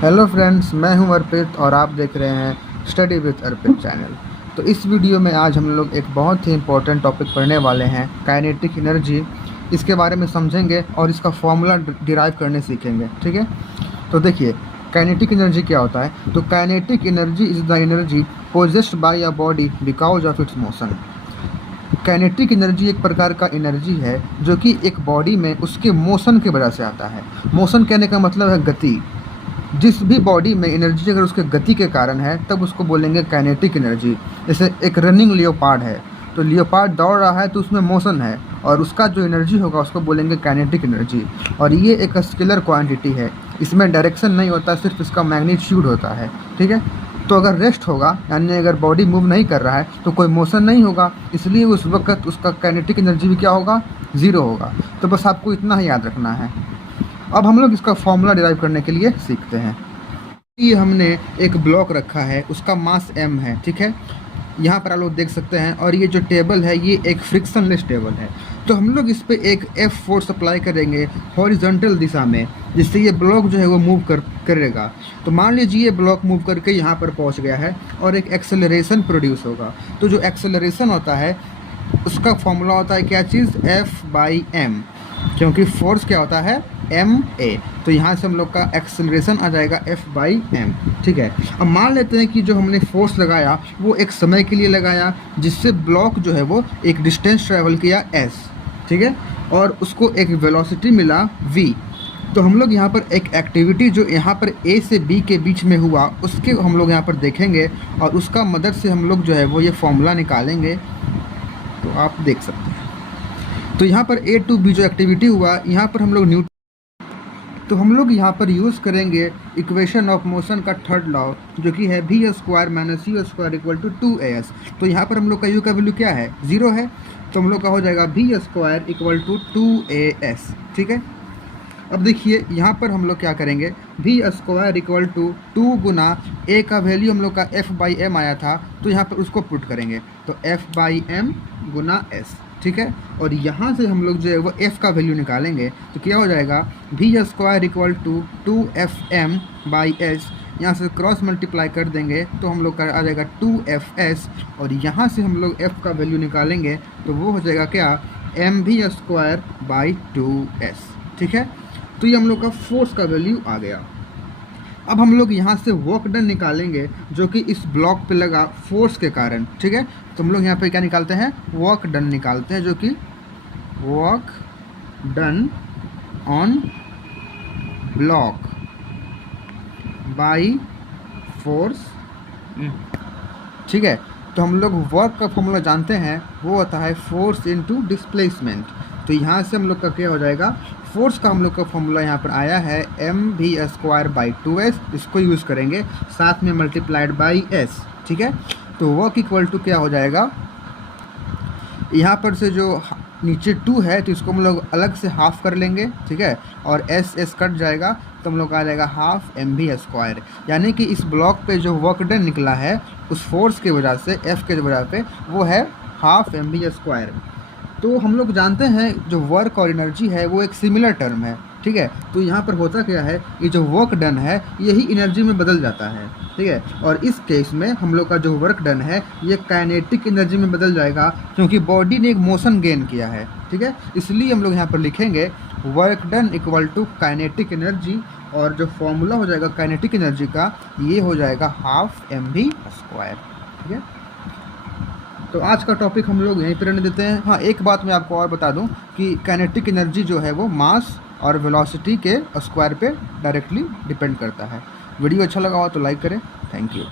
Hello friends, मैं हूं अर्पित और आप देख रहे हैं स्टडी विद अर्पित चैनल। तो इस वीडियो में आज हम लोग एक बहुत ही इंपॉर्टेंट टॉपिक पढ़ने वाले हैं, काइनेटिक एनर्जी। इसके बारे में समझेंगे और इसका फॉर्मूला डिराइव करने सीखेंगे। ठीक है, तो देखिए काइनेटिक एनर्जी क्या होता है। तो kinetic energy is the energy possessed by a body because of its motion. Kinetic energy एक प्रकार का एनर्जी है जो कि एक बॉडी में उसके मोशन की वजह से आता है। मोशन कहने का मतलब है गति। जिस भी बॉडी में एनर्जी अगर उसके गति के कारण है तब उसको बोलेंगे काइनेटिक एनर्जी। जैसे एक रनिंग लियोपार्ड है, तो लियोपार्ड दौड़ रहा है तो उसमें मोशन है और उसका जो एनर्जी होगा उसको बोलेंगे काइनेटिक एनर्जी। और ये एक स्केलर क्वांटिटी है, इसमें डायरेक्शन नहीं होता, सिर्फ इसका मैग्नीट्यूड होता है। ठीक है, तो अगर रेस्ट होगा यानी अगर बॉडी मूव नहीं कर रहा है तो कोई मोशन नहीं होगा, इसलिए उस वक्त उसका काइनेटिक एनर्जी भी क्या होगा, ज़ीरो होगा। तो बस आपको इतना ही याद रखना है। अब हम लोग इसका फॉर्मूला डिराइव करने के लिए सीखते हैं। ये हमने एक ब्लॉक रखा है, उसका मास m है। ठीक है, यहाँ पर आप लोग देख सकते हैं। और ये जो टेबल है ये एक फ्रिक्शनलेस टेबल है। तो हम लोग इस पे एक F फोर्स अप्लाई करेंगे हॉरिजॉन्टल दिशा में, जिससे ये ब्लॉक जो है वो मूव करेगा। तो मान लीजिए ये ब्लॉक मूव करके यहाँ पर पहुँच गया है और एक एक्सेलरेशन प्रोड्यूस होगा। तो जो एक्सेलरेशन होता है उसका फॉर्मूला होता है क्या चीज़, F/m, क्योंकि फोर्स क्या होता है, ma। तो यहाँ से हम लोग का एक्सेलरेशन आ जाएगा F/m। ठीक है, अब मान लेते हैं कि जो हमने फोर्स लगाया वो एक समय के लिए लगाया, जिससे ब्लॉक जो है वो एक डिस्टेंस ट्रैवल किया s। ठीक है, और उसको एक वेलोसिटी मिला v। तो हम लोग यहाँ पर एक एक्टिविटी जो यहाँ पर a से b के बीच में हुआ उसके हम लोग यहाँ पर देखेंगे और उसका मदद से हम लोग जो है वो ये फॉर्मूला निकालेंगे। तो आप देख सकते हैं। तो यहाँ पर A to B जो एक्टिविटी हुआ, यहाँ पर हम लोग तो हम लोग यहाँ पर यूज़ करेंगे इक्वेशन ऑफ मोशन का थर्ड लॉ, जो कि है v² - u² = 2as। तो यहाँ पर हम लोग का u का वैल्यू क्या है, 0 है। तो हम लोग का हो जाएगा v² = 2as। ठीक है, अब देखिए यहाँ पर हम लोग क्या करेंगे, v² = 2 गुना a का वैल्यू हम लोग का F/m आया था, तो यहाँ पर उसको पुट करेंगे। तो F/m गुना s। ठीक है, और यहाँ से हम लोग जो है वो f का वैल्यू निकालेंगे। तो क्या हो जाएगा, v² = 2Fm/s। यहाँ से क्रॉस मल्टीप्लाई कर देंगे तो हम लोग का आ जाएगा 2Fs। और यहाँ से हम लोग f का वैल्यू निकालेंगे तो वो हो जाएगा क्या, mv²/2s। ठीक है, तो ये हम लोग का फोर्स का वैल्यू आ गया। अब हम लोग यहाँ से वर्क डन निकालेंगे जो कि इस ब्लॉक पे लगा फोर्स के कारण। ठीक है, तो हम लोग यहाँ पे क्या निकालते हैं, वर्क डन निकालते हैं, जो कि work done on block by force. ठीक है, तो हम लोग वर्क का फॉर्मूला जानते हैं, वो होता है फोर्स इनटू डिस्प्लेसमेंट। तो यहाँ से हम लोग का क्या हो जाएगा, फोर्स का हम लोग का फॉर्मूला यहाँ पर आया है mv²/2s। इसको यूज़ करेंगे साथ में मल्टीप्लाइड बाई s। ठीक है, तो वर्क इक्वल टू क्या हो जाएगा, यहाँ पर से जो नीचे 2 है तो इसको हम लोग अलग से हाफ कर लेंगे। ठीक है, और s कट जाएगा तो हम लोग आ जाएगा हाफ mv²। यानी कि इस ब्लॉक पे जो वर्क डन निकला है उस फोर्स की वजह से, f के वजह पे, वो है हाफ mv²। तो हम लोग जानते हैं जो वर्क और एनर्जी है वो एक सिमिलर टर्म है। ठीक है, तो यहाँ पर होता क्या है, ये जो वर्क डन है यही एनर्जी में बदल जाता है। ठीक है, और इस केस में हम लोग का जो वर्क डन है ये काइनेटिक एनर्जी में बदल जाएगा, क्योंकि बॉडी ने एक मोशन गेन किया है। ठीक है, इसलिए हम लोग यहाँ पर लिखेंगे work done equal to kinetic energy, और जो फॉर्मूला हो जाएगा काइनेटिक एनर्जी का ये हो जाएगा हाफ mv²। ठीक है, तो आज का टॉपिक हम लोग यहीं पर रहने देते हैं। हाँ, एक बात मैं आपको और बता दूं कि काइनेटिक एनर्जी जो है वो मास और वेलोसिटी के स्क्वायर पे डायरेक्टली डिपेंड करता है। वीडियो अच्छा लगा हो तो लाइक करें। Thank you.